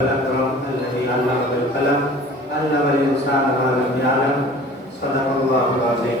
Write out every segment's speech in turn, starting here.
الأكرم الذي علم بالقلم علم الإنسان ما لم يعلم صدق الله العظيم۔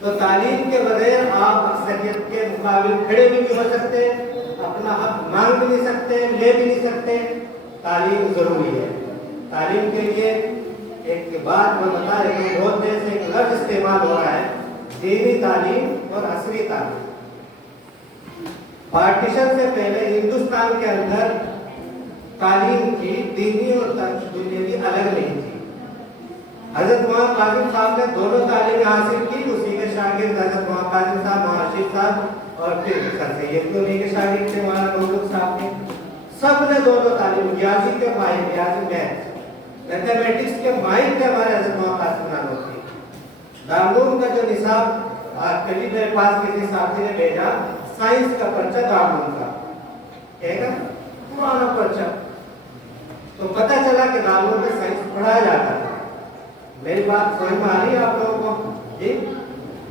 تو تعلیم کے بغیر آپ اکثریت کے مقابل کھڑے بھی نہیں ہو سکتے، اپنا حق مانگ بھی نہیں سکتے، لے بھی نہیں سکتے۔ تعلیم ضروری ہے۔ تعلیم کے لیے ایک بات میں بتا رہا ہوں، بہت دیر سے ایک لفظ استعمال ہو رہا ہے، دینی تعلیم اور عصری تعلیم۔ پارٹیشن سے پہلے ہندوستان کے اندر تعلیم کی دینی اور دنیاوی الگ نہیں تھی۔ حضرت مولانا قاسم صاحب نے دونوں تعلیم حاصل کی، اسی کے شاگرد حضرت مولانا قاسم صاحب، مولانا رشید صاحب اور پھر سر سید تو نہیں کے شاگرد تھے مولانا محمود صاحب کے، سب نے دونوں تعلیم، ریاضی کے ماہر، ریاضی میتھمیٹکس کے ماہر تھے ہمارے حضرت مولانا قاسم نانوتوی۔ دارالعلوم کا جو نصاب کبھی میرے پاس کسی ساتھی نے بھیجا، سائنس کا پرچہ دارالعلوم کا، ٹھیک ہے، پرانا پرچہ، تو پتہ چلا کہ دارالعلوم میں سائنس پڑھایا جاتا تھا۔ میری بات سمجھ میں آ رہی ہے آپ لوگوں کو؟ جی،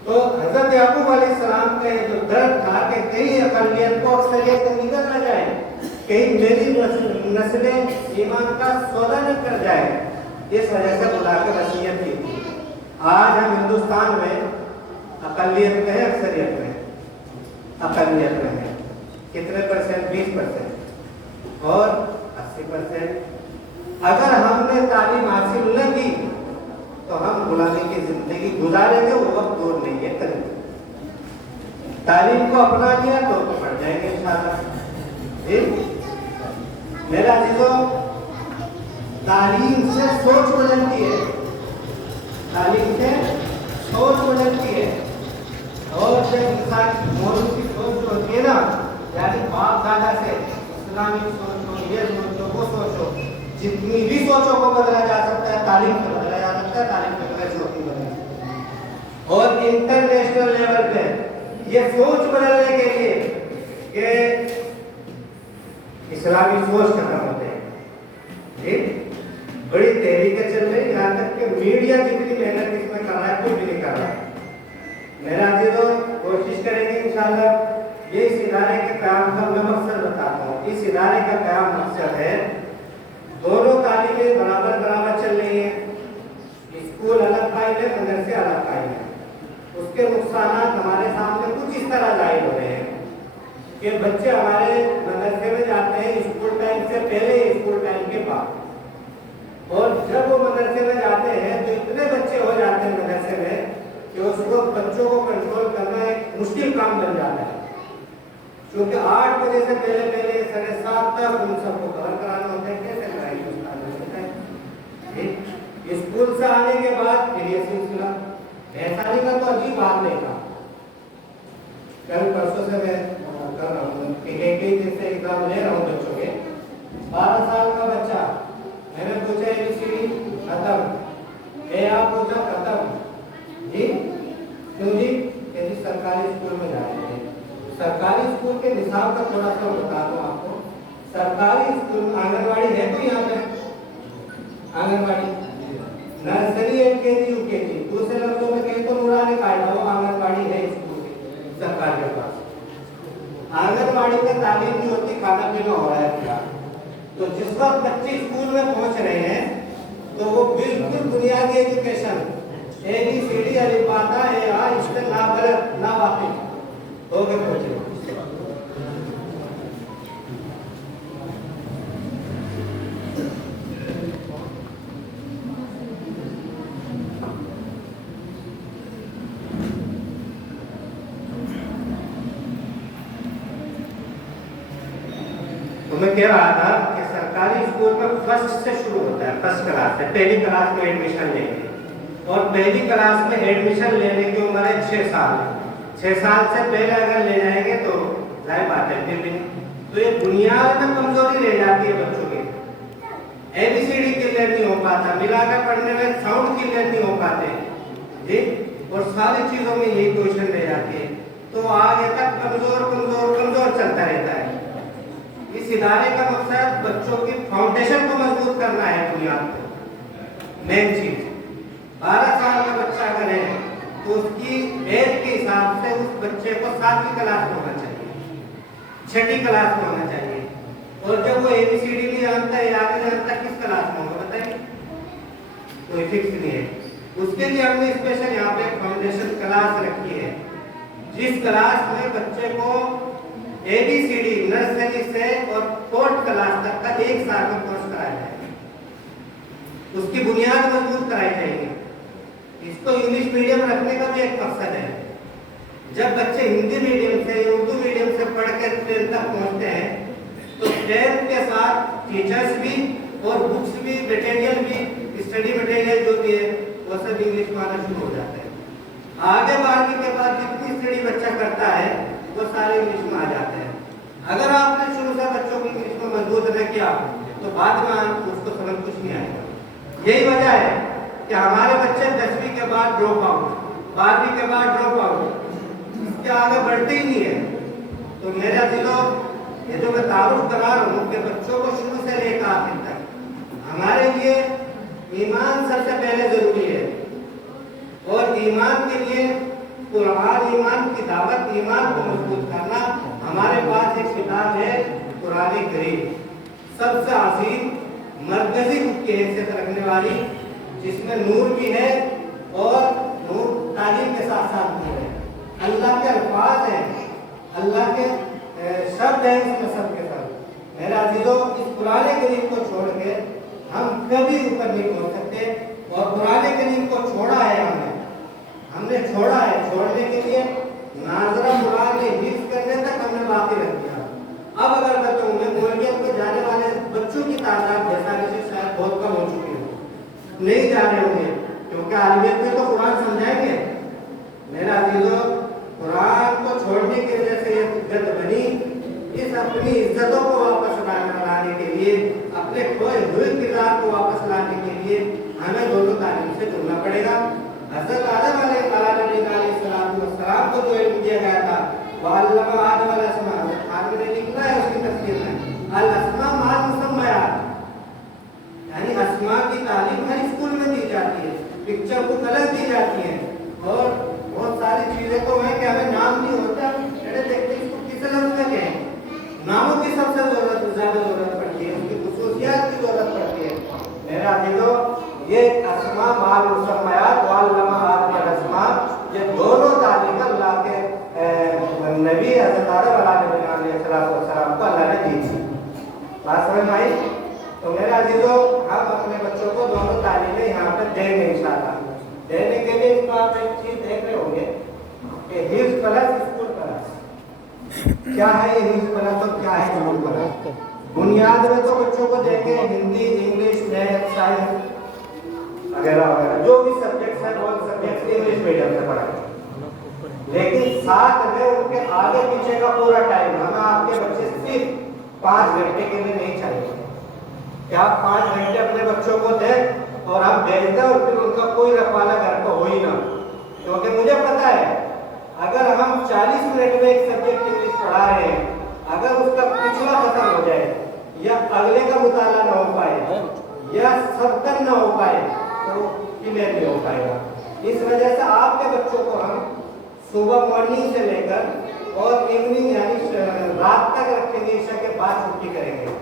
تو حضرت یعقوب علیہ السلام کا یہ جو درد تھا کہ کہیں اقلیت کو اکثریت سے نکل نہ جائے، کہیں میری نسلیں ایمان کا سودا نہ کر جائے، اس وجہ سے بلا کے وصیت کی تھی۔ آج ہم ہندوستان میں اقلیت میں ہے، اکثریت میں، اقلیت میں ہے، کتنے پرسنٹ؟ 20% اور 80%۔ اگر ہم نے تعلیم حاصل نہ کی تو ہم غلامی کی زندگی گزاریں گے، وہ وقت دور نہیں ہے قریب۔ تعلیم کو اپنا لیا تو پڑھ جائیں گے انشاءاللہ۔ جی میرا عزیزوں، تعلیم سے سوچ بدلتی ہے، تعلیم سے سوچ بدلتی ہے، اور جب انسان کی مولود کی سوچ جو ہوتی ہے نا، یعنی باپ دادا سے اسلامی سوچو، یہ سوچو، وہ سوچو، جتنی بھی سوچوں کو بدلا جا سکتا ہے، تعلیم سے بدلا جا سکتا ہے، تعلیم کے بغیر سوچ نہیں بدل سکتی۔ اور انٹرنیشنل لیول پہ یہ سوچ بدلنے کے لیے کہ اسلامی سوچ ختم ہوتے ہیں، جی بڑی تحریکیں چل رہی، یہاں تک کہ میڈیا جتنی محنت اس میں کر رہا ہے کوئی بھی نہیں کر رہا ہے۔ میرا عزیزوں، کوشش کریں گے انشاءاللہ۔ یہ اس ادارے کے قیام کا میں مقصد بتاتا ہوں۔ اس ادارے کا قیام مقصد ہے، دونوں تعلیمیں برابر برابر چل رہی ہیں، اسکول الگ قائم ہے، مدرسے الگ قائم ہے۔ اس کے نقصانات ہمارے سامنے کچھ اس طرح ظاہر ہو رہے ہیں کہ بچے ہمارے مدرسے میں جاتے ہیں اسکول ٹائم سے پہلے، اسکول ٹائم کے بعد، اور جب وہ مدرسے میں جاتے ہیں تو اتنے بچے ہو جاتے ہیں مدرسے میں کہ اس کو بچوں کو کنٹرول کرنا ایک مشکل کام بن جاتا ہے، کیونکہ 8 بجے سے پہلے 7:30 تک ان سب کو کور کرانا ہوتا ہے۔ کیسے کرائیں گے استاد؟ اسکول سے آنے کے بعد پھر یہ سلسلہ بہتانی کا تو عجیب حال نہیں تھا۔ کل پرسوں سے میں کر رہا ہوں کہ ایک ہی دن سے ایگزام لے رہا ہوں بچوں کے، 12 سال کا بچہ، میں نے پوچھا ABCD ختم، اے آپ پوچھا ختم، جی کیوں جی؟ کہ جی سرکاری اسکول میں جا رہے ہیں۔ سرکاری اسکول کے نصاب کا تھوڑا سا بتا دوں آپ کو۔ سرکاری اسکول آنگن واڑی ہے تو یہاں پہ آنگن واڑی، نرسری LKG UKG، دوسرے لفظوں میں کہیں تو نورانی قاعدہ، وہ آنگن واڑی ہے اسکول کی سرکار کے پاس۔ آنگن واڑی میں تعلیم نہیں ہوتی، کھانا پینا ہو رہا ہے کیا؟ تو جس وقت بچے اسکول میں پہنچ رہے ہیں تو وہ بالکل بنیادی ایجوکیشن ABCD الف با تا اے آ اس سے ناواقف ہو کے پہنچے۔ تو میں کہہ رہا تھا کہ سرکاری اسکول میں فرسٹ سے شروع ہوتا ہے، فرسٹ کلاس سے، پہلی کلاس میں ایڈمیشن لیں گے، اور پہلی کلاس میں ایڈمیشن لینے کی عمر ہے 6 سال۔ 6 سال سے پہلے اگر لے جائیں گے تو ظاہر بات ہے پھر بھی نہیں، تو یہ بنیاد میں کمزوری رہ جاتی ہے بچوں کی۔ ABCD کلیئر نہیں ہو پاتا، ملا کر پڑھنے میں ساؤنڈ کلیئر نہیں ہو پاتے، جی، اور ساری چیزوں میں یہی کوشچن رہ جاتی ہے، تو آگے تک کمزور کمزور کمزور چلتا رہتا ہے۔ اس ادارے کا مقصد بچوں کی فاؤنڈیشن کو مضبوط کرنا ہے، بنیاد کو، مین چیز۔ 12 سال کا بچہ اگر ہے تو اس کی ایج کے حساب سے اس بچے کو 7ویں کلاس میں ہونا چاہیے، 6ٹھی کلاس میں ہونا چاہیے، اور جب وہ ABCD نہیں جانتا ہے یا آگے جانتا ہے کس کلاس میں ہوگا بتائیے؟ کوئی فکس نہیں ہے۔ اس کے لیے ہم نے اسپیشل یہاں پہ فاؤنڈیشن کلاس رکھی ہے، جس کلاس میں بچے کو ABCD نرسری سے اور 4th کلاس تک کا 1 سال کا کورس کرایا جائے گا، اس کی بنیاد مضبوط کرائی جائے گی۔ اس کو انگلش میڈیم رکھنے کا بھی ایک مقصد ہے، جب بچے ہندی میڈیم سے یا اردو میڈیم سے پڑھ کر 10th تک پہنچتے ہیں تو 10th کے ساتھ ٹیچرز بھی اور بکس بھی، مٹیریل بھی، اسٹڈی مٹیریل جو بھی ہے وہ سب انگلش میں آنا شروع ہو جاتا ہے۔ آگے 12ویں کے بعد جتنی اسٹڈی بچہ کرتا ہے وہ سارے انگلش میں آ جاتے ہیں۔ اگر آپ نے شروع سے بچوں کو انگلش میں مضبوط نہ کیا تو بعد میں اس کو سمجھ کچھ نہیں آئے گا۔ یہی وجہ ہے کہ ہمارے بچے 10ویں کے بعد ڈراپ آؤٹ، 12ویں کے بعد ڈراپ آؤٹ، اس کے آگے بڑھتے ہی نہیں ہے۔ تو میرے عزیزوں، یہ جو میں تعارف کرا رہا ہوں کہ بچوں کو شروع سے لے کر آخر تک ہمارے لیے ایمان سب سے پہلے ضروری ہے، اور ایمان کے لیے قرآن، ایمان کی دعوت، ایمان کو مضبوط کرنا، ہمارے پاس ایک کتاب ہے قرآن کریم، سب سے عظیم مرکزی بک کی حیثیت رکھنے والی، جس میں نور بھی ہے اور نور تعلیم کے ساتھ ساتھ نور ہے، اللہ کے الفاظ ہیں، اللہ کے شبد ہیں اس میں سب کے ساتھ۔ میرے عزیزوں، اس قرآن کریم کو چھوڑ کے ہم کبھی اوپر نہیں پہنچ سکتے، اور قرآن کریم کو چھوڑا ہے ہم نے چھوڑا ہے، چھوڑنے کے لیے ناظرہ قرآن کے حفظ کرنے تک ہم نے باقی رکھ دیا۔ اب اگر بچوں میں مولویت میں جانے والے بچوں کی تعداد جیسا کہ شاید بہت کم ہو چکی ہے، نہیں جا رہے ہوں گے، کیونکہ عالمیت میں تو قرآن سمجھائیں گے۔ میرا عزیزوں، قرآن کو چھوڑنے کی وجہ سے یہ فطرت بنی، اس اپنی عزتوں کو واپس لانے کے لیے، اپنے کھوئے ہوئے کردار کو واپس لانے کے لیے ہمیں دونوں تعلیم سے جڑنا پڑے گا۔ حضرت آدم علیہ السلام کو جو علم دیا گیا تھا، وَعَلَّمَ آدَمَ الْأَسْمَاءَ، آدم نے لکھنا ہے اس کی تفسیر میں، الاسماء مع المسمیات، یعنی اسماء کی تعلیم ہر اسکول میں دی جاتی ہے، پکچر کو کلر دی جاتی ہے، اور بہت ساری چیزیں تو ہیں کہ ہمیں نام نہیں ہوتا، دیکھتے اس کو کس لفظ میں کہیں، ناموں کی سب سے زیادہ ضرورت پڑتی ہے، اس کی خصوصیات کی ضرورت پڑتی ہے۔ میرا عزیزوں، یہ اسماء مع المسمیات وعلم آدم الاسماء، یہ دونوں تعلیم اللہ کے نبی حضرت آدم علیہ السلام کو اللہ نے دی تھی۔ بات سمجھ میں آئی؟ تو میرا عزیزوں، ہم اپنے بچوں کو دونوں تعلیمیں یہاں پر دیں گے انشاءاللہ۔ دینے کے لیے اس کو آپ ایک چیز دیکھ رہے ہوں گے کہ حفظ پلس اسکول پلس، کیا ہے یہ حفظ پلس اور کیا ہے اسکول پلس؟ بنیاد میں تو بچوں کو دیں گے ہندی، انگلش، میتھ، سائنس وغیرہ وغیرہ، جو بھی سبجیکٹس ہیں وہ سبجیکٹس انگلش میڈیم سے پڑھائیں، لیکن ساتھ میں ان کے آگے پیچھے کا پورا ٹائم ہمیں آپ کے بچے صرف 5 گھنٹے کے لیے نہیں چاہیے کہ آپ 5 گھنٹے اپنے بچوں کو دیں اور آپ بھیج دیں اور پھر ان کا کوئی رکھوالا گھر کو ہو ہی نہ، کیونکہ مجھے پتا ہے اگر ہم 40 منٹ میں ایک سبجیکٹ انگلش پڑھا رہے ہیں، اگر اس کا پچھلا ختم ہو جائے یا اگلے کا مطالعہ نہ ہو پائے یا سبقن نہ ہو پائے تو کلیئر نہیں ہو پائے گا۔ اس وجہ سے آپ کے بچوں کو ہم صبح مارننگ سے لے کر اور ایوننگ یعنی رات تک رکھیں گے، عشاء کے بعد چھٹی کریں گے۔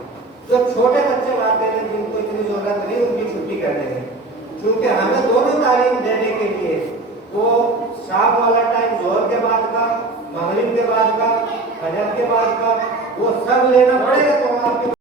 جو چھوٹے بچے آتے ہیں جن کو اتنی ضرورت نہیں، ان کی چھٹی کر دیں گے، کیونکہ ہمیں دونوں تعلیم دینے کے لیے وہ شام والا ٹائم، ظہر کے بعد کا، مغرب کے بعد کا، فجر کے بعد کا، وہ سب لینا پڑے گا۔ تو ہم آپ کے